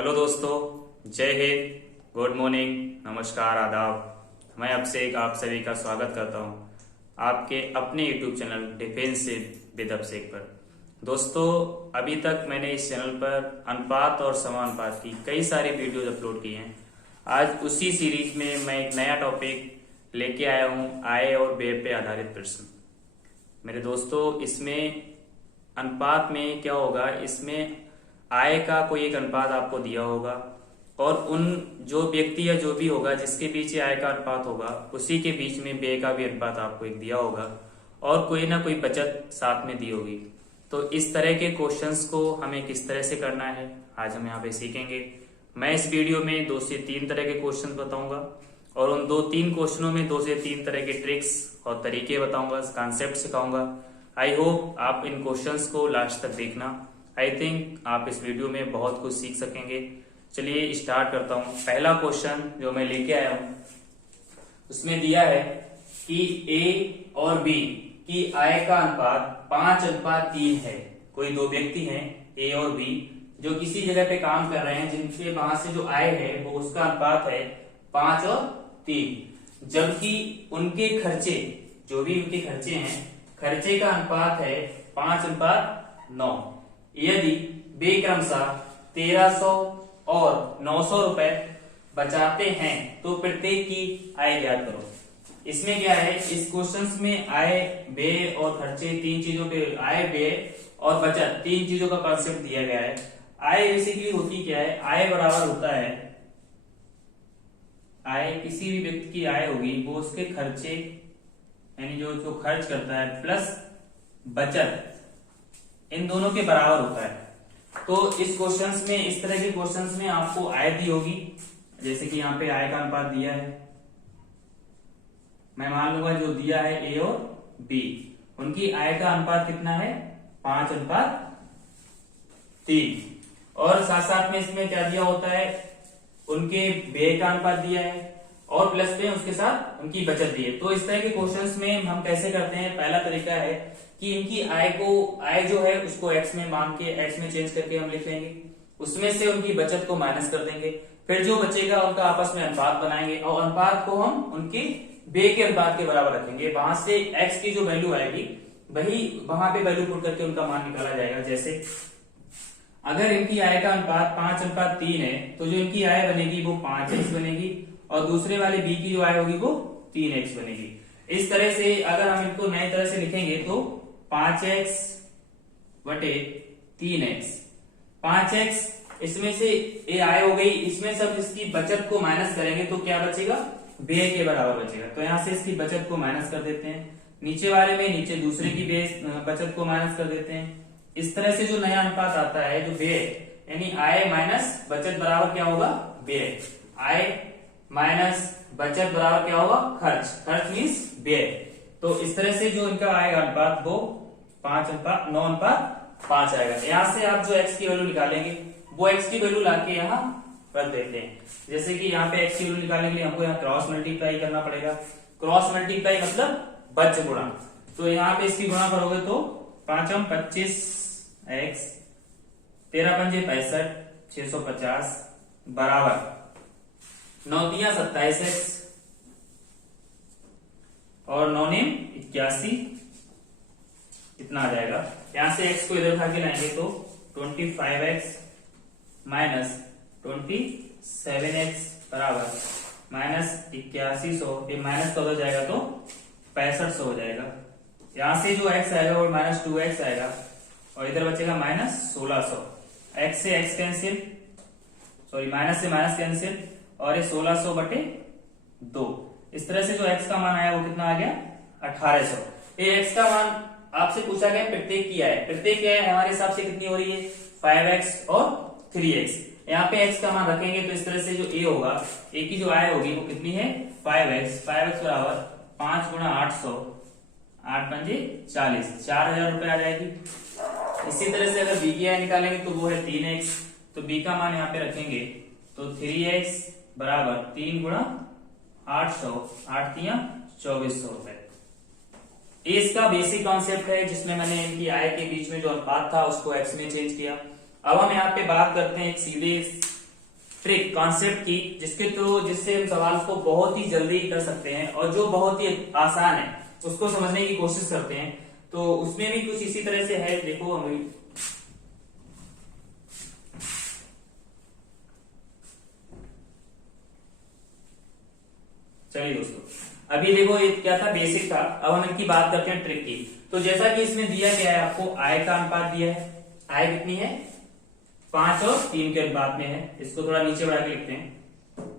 Hello दोस्तों, जय Hind, good morning, नमस्कार, आदाब। मैं अभिषेक आप सभी का स्वागत करता हूं आपके अपने यूट्यूब चैनल डिफेंस विद अभिषेक पर। दोस्तों, अभी तक मैंने इस चैनल पर अनुपात और समानुपात की कई सारी वीडियोज अपलोड की हैं। आज उसी सीरीज में मैं एक नया टॉपिक लेके आया हूं, आय और व्यय पे आधारित प्रश्न। मेरे दोस्तों, इसमें अनुपात में क्या होगा, इसमें आय का कोई एक अनुपात आपको दिया होगा और उन जो व्यक्ति या जो भी होगा जिसके बीच आय का अनुपात होगा उसी के बीच में व्यय का भी अनुपात आपको एक दिया होगा और कोई ना कोई बचत साथ में दी होगी। तो इस तरह के क्वेश्चंस को हमें किस तरह से करना है आज हम यहाँ पे सीखेंगे। मैं इस वीडियो में 2 से 3 तरह के क्वेश्चन बताऊंगा और उन 2-3 क्वेश्चनों में 2 से 3 तरह के ट्रिक्स और तरीके बताऊंगा, कॉन्सेप्ट सिखाऊंगा। आई होप आप इन क्वेश्चंस को लास्ट तक देखना। आई थिंक आप इस वीडियो में बहुत कुछ सीख सकेंगे। चलिए स्टार्ट करता हूं। पहला क्वेश्चन जो मैं लेके आया हूं उसमें दिया है कि ए और बी की आय का अनुपात 5:3 है। कोई दो व्यक्ति हैं ए और बी जो किसी जगह पे काम कर रहे हैं जिनके वहां से जो आय है वो उसका अनुपात है 5 और 3, जबकि उनके खर्चे जो भी उनके खर्चे हैं खर्चे का अनुपात है 5:9। यदि वे क्रमशः 1300 और 900 रुपए बचाते हैं तो प्रत्येक की आय ज्ञात करो। इसमें क्या है, इस क्वेश्चन में आय, व्यय और खर्चे तीन चीजों के, आय, व्यय और बचत तीन चीजों का कॉन्सेप्ट दिया गया है। आय बेसिकली होती क्या है, आय बराबर होता है, आय किसी भी व्यक्ति की आय होगी वो उसके खर्चे यानी जो खर्च करता है प्लस बचत, इन दोनों के बराबर होता है। तो इस क्वेश्चंस में, इस तरह के क्वेश्चंस में आपको आय दी होगी, जैसे कि यहाँ पे आय का अनुपात दिया है, मैं मान लूंगा जो दिया है ए और बी, उनकी आय का अनुपात कितना है 5:3। और साथ साथ में इसमें क्या दिया होता है, उनके व्यय का अनुपात दिया है और प्लस में उसके साथ उनकी बचत दी है। तो इस तरह के क्वेश्चंस में हम कैसे करते हैं, पहला तरीका है कि इनकी आय जो है उसको x में मान के, x में चेंज करके हम लिख लेंगे, उसमें से उनकी बचत को माइनस कर देंगे, फिर जो बचेगा उनका आपस में अनुपात बनाएंगे और अनुपात को हम उनके व्यय के अनुपात के बराबर रखेंगे। वहां से x की जो वैल्यू आएगी वही वहां पे वैल्यू पुट करके उनका मान निकाला जाएगा। जैसे अगर इनकी आय का अनुपात 5:3 है तो जो इनकी आय बनेगी वो 5x बनेगी और दूसरे वाले बी की जो आय होगी वो 3x बनेगी। इस तरह से अगर हम इनको नए तरह से लिखेंगे तो 5x बटे 3x, 5x इसमें से ए आय हो गई, इसमें सब इसकी बचत को माइनस करेंगे तो क्या बचेगा, व्यय के बराबर बचेगा। तो यहां से इसकी बचत को माइनस कर देते हैं, नीचे वाले में नीचे दूसरे की बचत को माइनस कर देते हैं। इस तरह से जो नया अनुपात आता है, जो व्यय यानी आय माइनस बचत बराबर क्या होगा, व्यय, आय माइनस बचत बराबर क्या होगा, खर्च, खर्च मीन्स व्यय। तो इस तरह से जो इनका आएगा अनुपात वो 9:5 आएगा। यहां से आप जो x की वैल्यू निकालेंगे वो x की वैल्यू लाके यहाँ रख देते हैं। जैसे कि यहाँ पे x की वैल्यू निकालने के लिए हमको यहाँ क्रॉस मल्टीप्लाई करना पड़ेगा। क्रॉस मल्टीप्लाई मतलब बच गुणा, तो यहाँ पे इसकी गुणा करोगे तो 5×25x, 13×5 = 650 बराबर 9×3 = 27x और 9×9 = 81, इतना आ जाएगा। यहां से x को इधर उठा के लाएंगे तो 25x माइनस 27x बराबर -8100, ये माइनस का हो जाएगा तो 6500 हो जाएगा। यहां से जो x आएगा वो -2x आएगा और इधर बचेगा -1600। x से x कैंसिल, सॉरी माइनस से माइनस कैंसिल और ये 1600 बटे 2। इस तरह से जो x का मान आया वो कितना आ गया 1800। ये x का मान आपसे पूछा गया प्रत्येक की आय, प्रत्येक की आय हमारे हिसाब से कितनी हो रही है 5x और 3x। यहाँ पे x का मान रखेंगे तो इस तरह से जो a होगा, a की जो आय होगी वो कितनी है 5x, 5x बराबर 5×800, 8×5 = 4000 रुपए आ जाएगी। इसी तरह से अगर b की आय निकालेंगे तो वो है 3x, तो b का मान यहाँ पे रखेंगे तो 3x बराबर 3×800, 8×3 = 2400 रुपए। इसका बेसिक कॉन्सेप्ट है जिसमें मैंने इनकी आय के बीच में जो अनुपात था उसको x में चेंज किया। अब हम यहाँ पे बात करते हैं एक सीधे ट्रिक कॉन्सेप्ट की जिससे हम सवाल को बहुत ही जल्दी कर सकते हैं और जो बहुत ही आसान है उसको समझने की कोशिश करते हैं। तो उसमें भी कुछ इसी तरह से है। देखो हमें चलिए दोस्तों, अभी देखो ये क्या था, बेसिक था। अब हम इनकी बात करते हैं ट्रिक की। तो जैसा कि इसमें दिया गया है आपको, आय का अनुपात दिया है। आय कितनी है? 5 और 3 के अनुपात में है। इसको थोड़ा नीचे बढ़ा के लिखते हैं।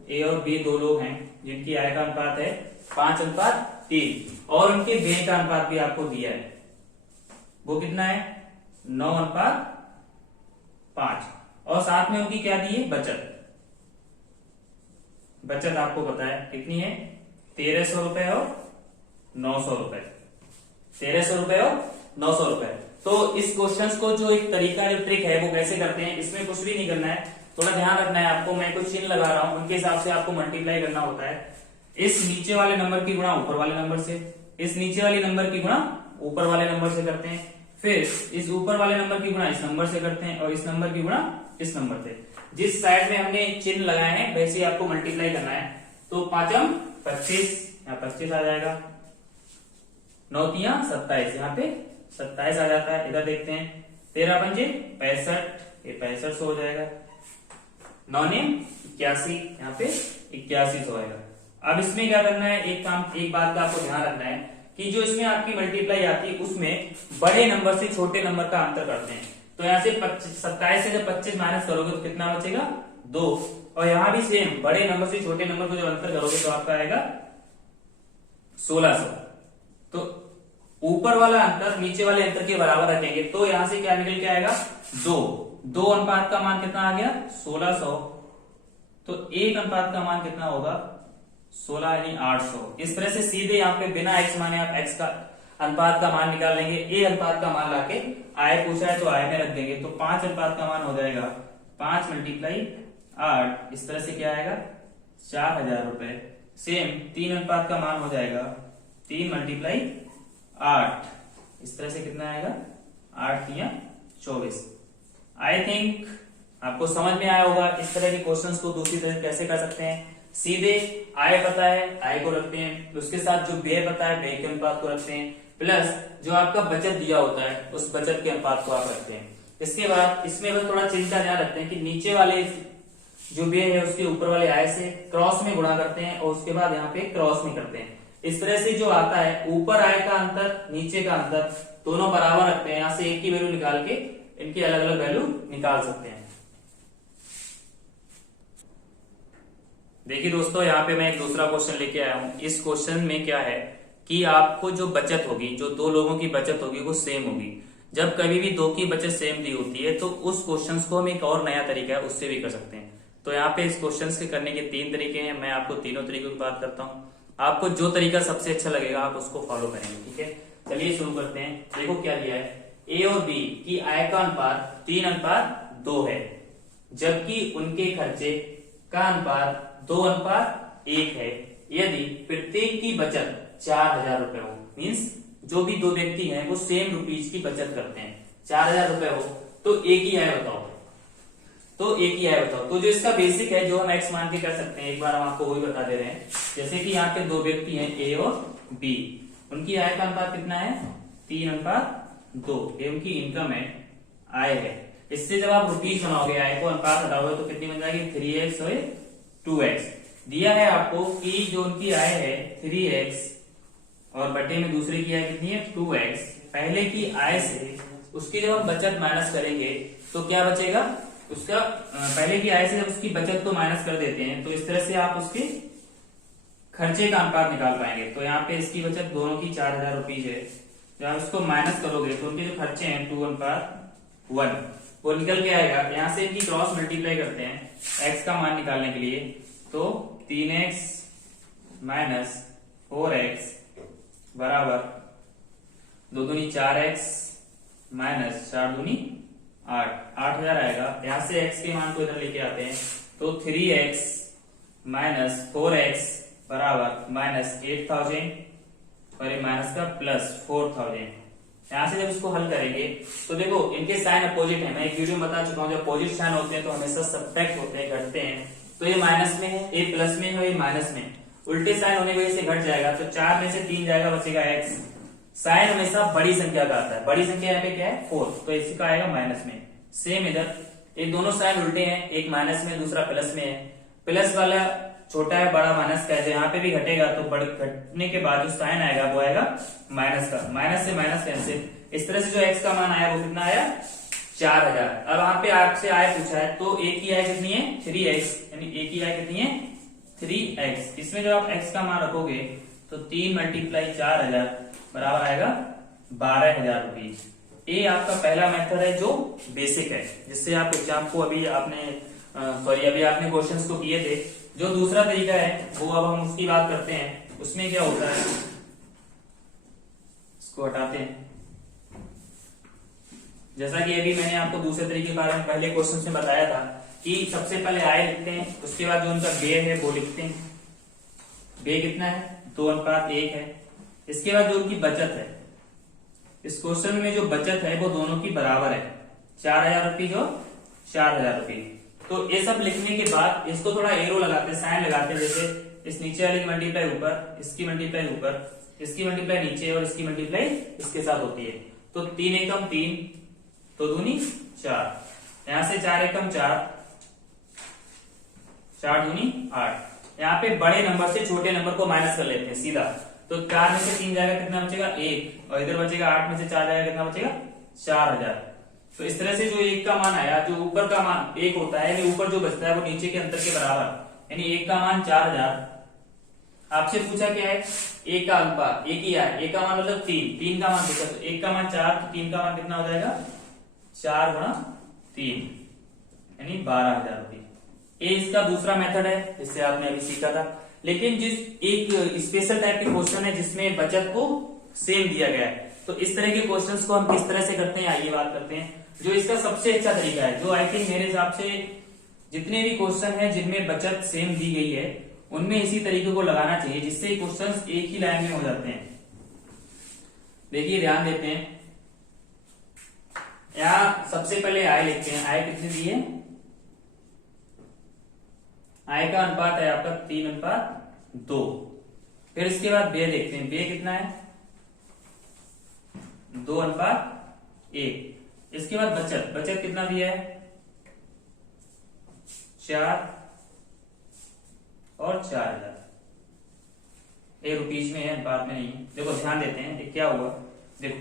ए और बी दो लोग हैं जिनकी आय का अनुपात है 5:3 और उनके व्यय का अनुपात भी आपको दिया है। वो कितना है? 9:5 और साथ में उनकी क्या दी है? बचत। बचत आपको पता है कितनी है? 1300 रुपए और 900 रुपए। 1300 रुपए और 900 रुपए। तो इस क्वेश्चंस को जो एक तरीका जो ट्रिक है वो कैसे करते हैं, इसमें कुछ भी नहीं करना है, थोड़ा ध्यान रखना है आपको। मैं कुछ चिन्ह लगा रहा हूं, उनके हिसाब से आपको मल्टीप्लाई करना होता है। इस नीचे वाले नंबर की गुणा ऊपर वाले नंबर से, इस नीचे वाले नंबर की गुणा ऊपर वाले नंबर से करते हैं, फिर इस ऊपर वाले नंबर की गुणा इस नंबर से करते हैं और इस नंबर की गुणा इस नंबर से। जिस साइड में हमने चिन्ह लगाए हैं वैसे ही आपको मल्टीप्लाई करना है। तो 5 25, यहाँ 25 आ जाएगा। 9 तियां 27, यहाँ पे 27 आ जाता है। इधर देखते हैं, 13 पंजे 65, ये 6500 हो जाएगा। 9 ने 81, यहाँ पे 8100 आएगा। अब इसमें क्या करना है, एक बात का आपको ध्यान रखना है कि जो इसमें आपकी मल्टीप्लाई आती है उसमें बड़े नंबर से छोटे नंबर का अंतर करते हैं। तो यहाँ से 27 से जब 25 माइनस करोगे तो कितना बचेगा? 2। और यहाँ भी सेम, बड़े नंबर से छोटे नंबर को जब अंतर करोगे तो आपका आएगा 1600। तो ऊपर वाला अंतर नीचे वाले अंतर के बराबर रखेंगे तो यहां से क्या निकल के आएगा? 2 अनुपात का मान कितना आ गया? 1600। तो 1 अनुपात का मान कितना होगा? 16 यानी 800। इस तरह से सीधे यहाँ पे बिना x माने आप x का अनुपात का मान निकाल लेंगे। a अनुपात का मान लाके आय पूछा है तो आय में रख देंगे। तो 5 अनुपात का मान हो जाएगा 5 × 8। इस तरह से क्या आएगा? 4000 रुपए। सेम 3 अनुपात का मान हो जाएगा 3 × 8। इस तरह से कितना आएगा? 8 तियां 24। आई थिंक आपको समझ में आया होगा इस तरह के क्वेश्चंस को दूसरी तरह कैसे कर सकते हैं। सीधे आय पता है, आय को रखते हैं, उसके साथ जो व्यय पता है व्यय के अनुपात को रखते हैं, प्लस जो आपका बचत दिया होता है उस बचत के अनुपात को आप रखते हैं। इसके बाद इसमें बस थोड़ा चिंता ध्यान रखते हैं कि नीचे वाले जो व्यय है उसके ऊपर वाले आय से क्रॉस में गुणा करते हैं और उसके बाद यहाँ पे क्रॉस में करते हैं। इस तरह से जो आता है ऊपर आय का अंतर नीचे का अंतर दोनों बराबर रखते हैं। यहाँ से एक ही वैल्यू निकाल के इनकी अलग अलग वैल्यू निकाल सकते हैं। देखिए दोस्तों, यहाँ पे मैं एक दूसरा क्वेश्चन लेके आया हूँ। इस क्वेश्चन में क्या है कि आपको जो बचत होगी, जो दो लोगों की बचत होगी वो सेम होगी। जब कभी भी दो की बचत सेम दी होती है तो उस क्वेश्चन को हम एक और नया तरीका है उससे भी कर सकते हैं। तो यहाँ पे इस क्वेश्चन के करने के 3 तरीके हैं। मैं आपको तीनों तरीकों की बात करता हूँ। आपको जो तरीका सबसे अच्छा लगेगा आप उसको फॉलो करेंगे, ठीक है। चलिए शुरू करते हैं। देखो क्या दिया है, ए और बी की आय का अनुपात 3:2 है, जबकि उनके खर्चे का अनुपात 2:1 है। यदि प्रत्येक की बचत 4000 रुपए हो, मीन्स जो भी दो व्यक्ति हैं वो सेम रुपीज की बचत करते हैं, 4000 रुपए हो, तो एक ही आय बताओ। तो जो इसका बेसिक है जो हम x मान के कर सकते हैं, एक बार हम आपको वही बता दे रहे हैं। जैसे कि यहाँ पे दो व्यक्ति हैं ए और बी, उनकी आय का अनुपात कितना है? 3:2। ये उनकी इनकम है, आय है। इससे जब आप रुपीज बनाओगे, आय को अनुपात हटाओगे तो कितनी बन जाएगी? 3x और 2x। दिया है आपको कि जो उनकी आय है 3x और बटे में दूसरे की आय कितनी है? 2x। पहले की आय से उसकी जब हम बचत माइनस करेंगे तो क्या बचेगा? उसका पहले की आय से जब उसकी बचत को माइनस कर देते हैं तो इस तरह से आप उसके खर्चे का अनुपात निकाल पाएंगे। तो यहाँ पे इसकी बचत दोनों की 4000 रुपीज है। जब आप इसको माइनस करोगे तो उनके जो खर्चे हैं 2:1 वो निकल के आएगा। यहाँ से इनकी क्रॉस मल्टीप्लाई करते हैं x का मान निकालने के लिए। तो 3x माइनस 4x बराबर 2 दूनी 4x माइनस 4 दूनी 8, 8000 आएगा। यहाँ से x के मान को इधर लेके आते हैं तो 3x माइनस 4x बराबर -8000 और ये माइनस का +4000। यहाँ से जब इसको हल करेंगे तो देखो इनके साइन अपोजिट है, मैं एक वीडियो में बता चुका हूँ, जब अपोजिट साइन होते हैं तो हमेशा सब्ट्रैक्ट होते हैं, घटते हैं। तो ये माइनस में है, ये प्लस में है, ये माइनस में, उल्टे साइन होने की वजह से घट जाएगा। तो 4 में से 3 जाएगा, बचेगा x। साइन हमेशा बड़ी संख्या का आता है, बड़ी संख्या यहाँ पे क्या है 4, तो इसका आएगा माइनस में। सेम इधर ये दोनों साइन उल्टे हैं, एक माइनस में दूसरा प्लस में है, प्लस वाला छोटा है बड़ा माइनस का है, तो यहाँ पे भी घटेगा तो घटने के बाद जो साइन आएगा वो आएगा माइनस का, माइनस से माइनस कैंसिल। इस तरह से जो x का मान आया वो कितना आया 4000। अब वहां पे आपसे आय पूछा है तो a की आय कितनी है 3x, यानी a की आय कितनी है 3x। इसमें जब आप x का मान रखोगे तो 3 × 4000 बराबर आएगा 12000 रुपीज। ये आपका पहला मेथड है जो बेसिक है, जिससे आप एग्जाम को अभी आपने क्वेश्चंस को किए थे। जो दूसरा तरीका है वो अब हम उसकी बात करते हैं। उसमें क्या होता है, इसको हटाते हैं। जैसा कि अभी मैंने आपको दूसरे तरीके का पहले क्वेश्चन में बताया था कि सबसे पहले आय लिखते हैं, उसके बाद जो उनका व्यय है वो लिखते हैं। व्यय कितना है 2:1 है। इसके बाद जो उनकी बचत है, इस क्वेश्चन में जो बचत है वो दोनों की बराबर है, 4000 रुपीज और 4000 रुपीज। तो ये सब लिखने के बाद इसको थोड़ा एरो लगाते, साइन लगाते, जैसे इस नीचे वाले की मल्टीप्लाई ऊपर, इसकी मल्टीप्लाई ऊपर, इसकी मल्टीप्लाई नीचे और इसकी मल्टीप्लाई इसके साथ होती है। तो 3 एकम 3, 2 दूनी 4, यहां से 4 एकम 4, 4 दूनी 8। यहाँ पे बड़े नंबर से छोटे नंबर को माइनस कर लेते हैं सीधा। तो 4 में से 3 जाएगा कितना बचेगा 1, और इधर बचेगा 8 में से 4 जाएगा कितना बचेगा 4000। तो इस तरह से जो 1 का मान आया, जो ऊपर का मान 1 होता है, यानी ऊपर जो बचता है वो नीचे के अंतर के बराबर, यानी 1 का मान 4000। आपसे पूछा क्या है 1 का अनुपात, 1 ही है, 1 का मान मतलब 3 का मान पूछा, तो 1 का मान 4, तो 3 का मान कितना हो जाएगा 4 × 3, यानी 12000 रुपये। ये इसका दूसरा मेथड है जिससे आपने अभी सीखा था। लेकिन जिस एक स्पेशल टाइप के क्वेश्चन है जिसमें बचत को सेम दिया गया है, तो इस तरह के क्वेश्चंस को हम किस तरह से करते हैं आइए बात करते हैं। जो इसका सबसे अच्छा तरीका है, जो आई थिंक मेरे हिसाब से जितने भी क्वेश्चन है जिनमें बचत सेम दी गई है उनमें इसी तरीके को लगाना चाहिए, जिससे क्वेश्चंस एक ही लाइन में हो जाते हैं। देखिए ध्यान देते हैं, यहां सबसे पहले आय लिखते हैं। आय कितनी दी है, आय का अनुपात है आपका 3:2। फिर इसके बाद व्यय देखते हैं, व्यय कितना है 2:1। इसके बाद बचत, बचत कितना दिया है 4 और 4000। ये रुपीज में है, अनुपात में नहीं है। देखो ध्यान देते हैं, ये क्या हुआ, देखो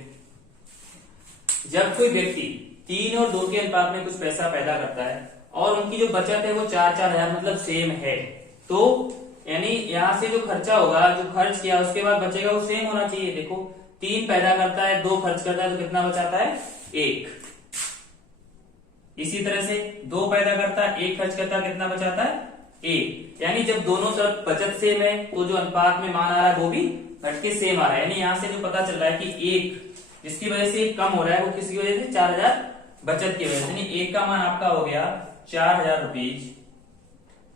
जब कोई व्यक्ति 3 और 2 के अनुपात में कुछ पैसा पैदा करता है और उनकी जो बचत है वो 4-4000 मतलब सेम है, तो यानी यहां से जो खर्चा होगा, जो खर्च किया उसके बाद बचेगा वो सेम होना चाहिए। देखो 3 पैदा करता है, 2 खर्च करता है, तो कितना बचाता है 1। इसी तरह से 2 पैदा करता है, 1 खर्च करता है, कितना बचाता है 1। यानी जब दोनों तरफ बचत सेम है तो जो अनुपात में मान आ रहा है वो भी घट के सेम आ रहा है। यानी यहां से जो पता चल रहा है कि 1 जिसकी वजह से कम हो रहा है वो किसकी वजह से 4000 बचत की वजह से। यानी 1 का मान आपका हो गया 4000 रुपीज।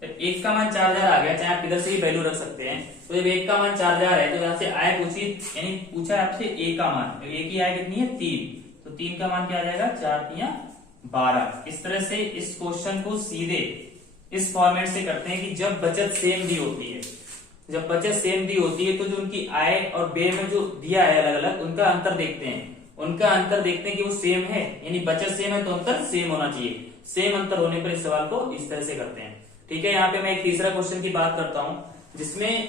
1 का मान 4000 आ गया, चाहे आप इधर से ही वैल्यू रख सकते हैं। तो जब 1 का मान 4000 है तो यहाँ से आय पूछी, यानी पूछा आपसे A का मान, तो A की आय कितनी है 3, तो 3 का मान क्या आ जाएगा 4×3=12। इस तरह से इस क्वेश्चन को सीधे इस फॉर्मेट से करते हैं कि जब बचत सेम दी होती है, जब बचत सेम दी होती है तो जो उनकी आय और व्यय में जो दिया है अलग अलग, उनका अंतर देखते हैं, उनका अंतर देखते हैं कि वो सेम है, यानी बचत सेम है तो अंतर सेम होना चाहिए। सेम अंतर होने पर इस सवाल को इस तरह से करते हैं। ठीक है, यहाँ पे मैं एक तीसरा क्वेश्चन की बात करता हूं जिसमें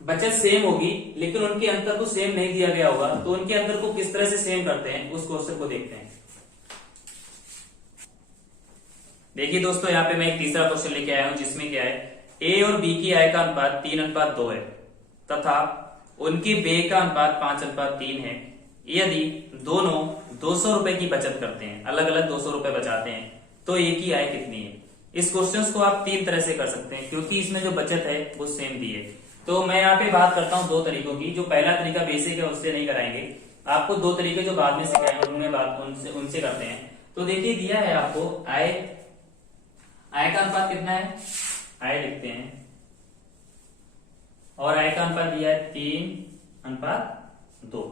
बचत सेम होगी लेकिन उनके अंतर को सेम नहीं दिया गया होगा, तो उनके अंतर को किस तरह से सेम करते हैं उस क्वेश्चन को देखते हैं। देखिए दोस्तों, यहाँ पे मैं एक तीसरा क्वेश्चन लेके आया हूं जिसमें क्या है A और B की आय का अनुपात 3:2 है तथा उनके व्यय का अनुपात 5:3 है। यदि दोनों 200 रुपए की बचत करते हैं, अलग अलग 200 रुपए बचाते हैं, तो A की आय कितनी है। इस क्वेश्चन को आप 3 तरह से कर सकते हैं क्योंकि इसमें जो बचत है वो सेम दी है। तो मैं यहाँ पे बात करता हूँ 2 तरीकों की। जो पहला तरीका बेसिक है उससे नहीं कराएंगे, आपको 2 तरीके जो बाद में सिखाएंगे उनसे करते हैं। तो देखिए दिया है आपको आय का अनुपात कितना है, आय लिखते हैं, और आय का अनुपात दिया है 3:2।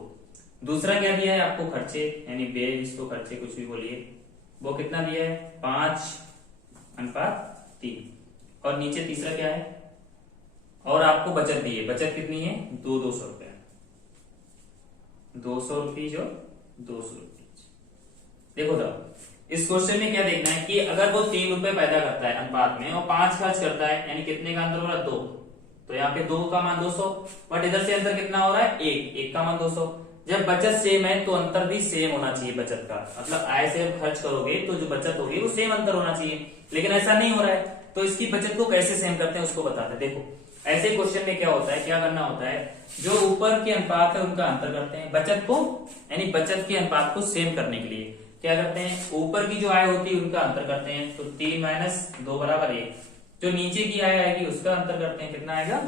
दूसरा क्या दिया है आपको, खर्चे यानी व्यय, जिसको खर्चे कुछ भी बोलिए, वो कितना दिया है 5:3। और नीचे तीसरा क्या है, और आपको बचत दी है, बचत कितनी है 200 रुपए, 200 रुपीज और 200 रुपीज। देखो साहब इस क्वेश्चन में क्या देखना है कि अगर वो 3 रुपए पैदा करता है अनुपात में और 5 खर्च करता है, यानी कितने का अंतर हो रहा है 2, तो यहाँ पे 2 का मान 200, बट इधर से अंतर कितना हो रहा है 1 का मान 200। जब बचत सेम है तो अंतर भी सेम होना चाहिए बचत का, मतलब आय से खर्च करोगे तो जो बचत होगी वो सेम अंतर होना चाहिए, लेकिन ऐसा नहीं हो रहा है। तो इसकी बचत को कैसे सेम करते हैं उसको बताते हैं। देखो ऐसे क्वेश्चन में क्या होता है, क्या करना होता है, जो ऊपर के अनुपात है उनका अंतर करते हैं, बचत को यानी बचत के अनुपात को सेम करने के लिए क्या करते हैं, ऊपर की जो आय होती है उनका अंतर करते हैं, तो 3 - 2 = 1। जो नीचे की आय आएगी उसका अंतर करते हैं, कितना आएगा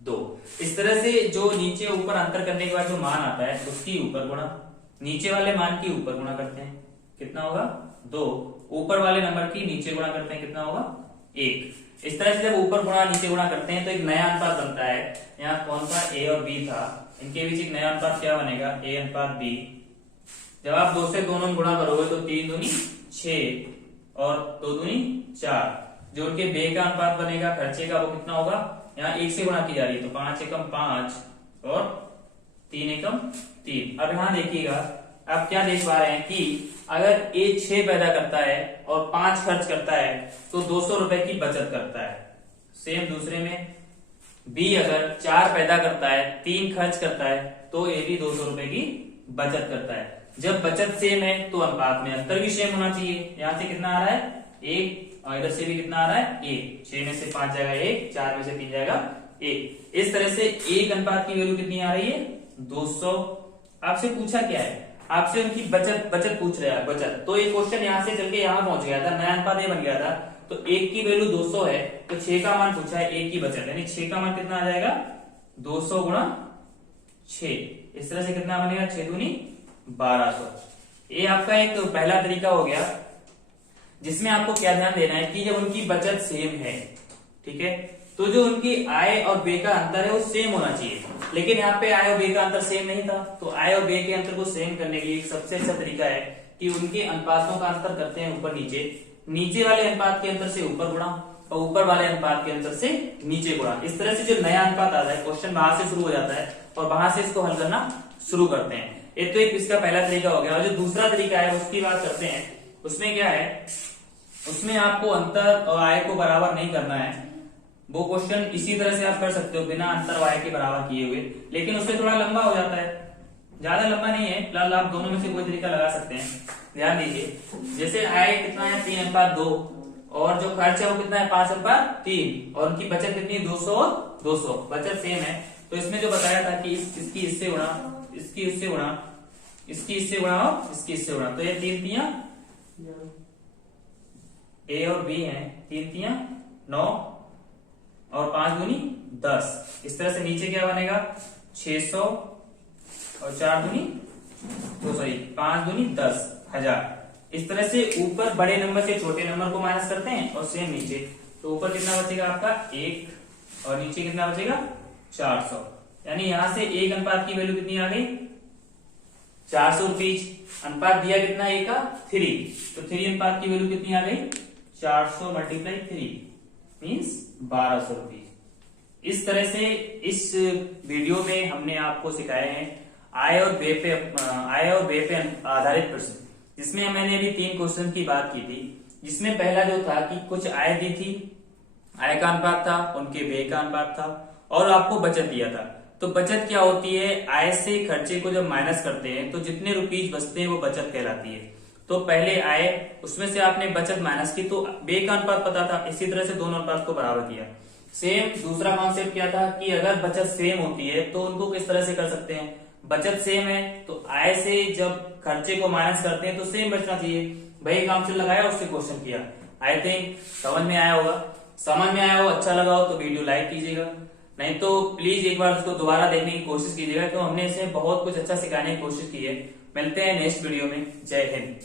2। इस तरह से जो नीचे ऊपर अंतर करने के बाद जो मान आता है उसकी ऊपर गुणा, नीचे वाले मान की ऊपर गुणा करते हैं, कितना होगा 2, ऊपर वाले नंबर की नीचे गुणा करते हैं, कितना होगा 1। इस तरह से जब ऊपर गुणा नीचे गुणा करते हैं तो एक नया अनुपात बनता है। यहाँ कौन सा a और b था, इनके बीच एक नया अनुपात क्या बनेगा, a/b। जब आप 2 से दोनों गुणा करोगे तो 3 दूनी 6 और 2 दूनी 4। जो उनके व्यय का अनुपात बनेगा खर्चे का वो कितना होगा, यहाँ 1 से गुणा की जा रही है तो 5 एकम 5 और 3 एकम 3। अब यहाँ देखिएगा आप क्या देख पा रहे हैं कि अगर a 6 पैदा करता है और 5 खर्च करता है तो 200 रुपए की बचत करता है। सेम दूसरे में b अगर 4 पैदा करता है 3 खर्च करता है तो a भी 200 रुपए की बचत करता है। जब बचत सेम है तो अनुपात में अंतर भी सेम होना चाहिए। यहाँ से कितना आ रहा है 1 और इधर से भी कितना आ रहा है 1, 6 में से 5 जाएगा 1, 4 में से 3 जाएगा 1। इस तरह से 1 अनुपात की वैल्यू कितनी आ रही है 200। आपसे पूछा क्या है, आपसे उनकी बचत पूछ रहा है, बचत। तो ये क्वेश्चन यहाँ से चल के यहाँ पहुंच गया था, नया अनुपात ये बन गया था। तो 1 की वैल्यू 200 है तो 6 का मान पूछा है, 1 की बचत यानी 6 का मान कितना आ जाएगा 200 गुणा 6। इस तरह से कितना बनेगा 6 दूनी 1200। ये आपका एक पहला तरीका हो गया जिसमें आपको क्या ध्यान देना है कि जब उनकी बचत सेम है, ठीक है, तो जो उनकी आय और व्यय का अंतर है वो सेम होना चाहिए। लेकिन यहाँ पे आय और व्यय का अंतर सेम नहीं था, तो आय और व्यय के अंतर को सेम करने के लिए सबसे अच्छा तरीका है कि उनके अनुपातों का अंतर करते हैं ऊपर नीचे, नीचे वाले अनुपात के अंतर से ऊपर गुणा और ऊपर वाले अनुपात के अंतर से नीचे गुणा। इस तरह से जो नया अनुपात आता है क्वेश्चन वहां से शुरू हो जाता है और वहां से इसको हल करना शुरू करते हैं। ये तो एक इसका पहला तरीका हो गया। और जो दूसरा तरीका है उसकी बात करते हैं। उसमें क्या है, उसमें आपको अंतर और आय को बराबर नहीं करना है। वो क्वेश्चन इसी तरह से आप कर सकते हो बिना अंतर और आय के बराबर किए हुए, लेकिन उससे थोड़ा लंबा हो जाता है, ज्यादा लंबा नहीं है। फिलहाल आप दोनों में से कोई तरीका लगा सकते हैं। ध्यान दीजिए, जैसे आय कितना है 3:2 और जो खर्च है वो कितना है 5:3 और उनकी बचत कितनी है 200 और 200, बचत सेम है। तो इसमें जो बताया था कि इसकी इससे गुणा, इसकी इससे गुणा, इसकी इससे गुणा और इसकी इससे गुणा, तो ये 3 तियां a और b है, 3 तियां 9 और 5 दूनी 10। इस तरह से नीचे क्या बनेगा 600 और 4 दूनी 5 दूनी 10 1000। इस तरह से ऊपर बड़े नंबर से छोटे नंबर को माइनस करते हैं और सेम नीचे, तो ऊपर कितना बचेगा आपका 1 और नीचे कितना बचेगा 400। यानी यहां से 1 अनुपात की वैल्यू कितनी आ गई 400 रुपीज। अनुपात दिया कितना a का 3, तो 3 अनुपात की वैल्यू कितनी आ गई 400 × 3 मीन्स 1200 रुपीज। इस तरह से इस वीडियो में हमने आपको सिखाए हैं आय और व्यय पे आधारित प्रश्न, जिसमें मैंने अभी 3 क्वेश्चन की बात की थी। जिसमें पहला जो था कि कुछ आय दी थी, आय का अनुपात था, उनके व्यय का अनुपात था और आपको बचत दिया था। तो बचत क्या होती है, आय से खर्चे को जब माइनस करते हैं तो जितने रुपीज बचते हैं वो बचत कहलाती है। तो पहले आय, उसमें से आपने बचत माइनस की तो व्यय का अनुपात पता था, इसी तरह से दोनों अनुपात को बराबर किया। सेम दूसरा कॉन्सेप्ट क्या था कि अगर बचत सेम होती है तो उनको किस तरह से कर सकते हैं, बचत सेम है तो आय से जब खर्चे को माइनस करते हैं तो सेम बचना चाहिए। वही काम से लगाया, उससे क्वेश्चन किया। आई थिंक समझ में आया होगा। समझ में आया हो, अच्छा लगा हो तो वीडियो लाइक कीजिएगा, नहीं तो प्लीज एक बार उसको दोबारा देखने की कोशिश कीजिएगा। तो हमने इसे बहुत कुछ अच्छा सिखाने की कोशिश की है। मिलते हैं नेक्स्ट वीडियो में। जय हिंद।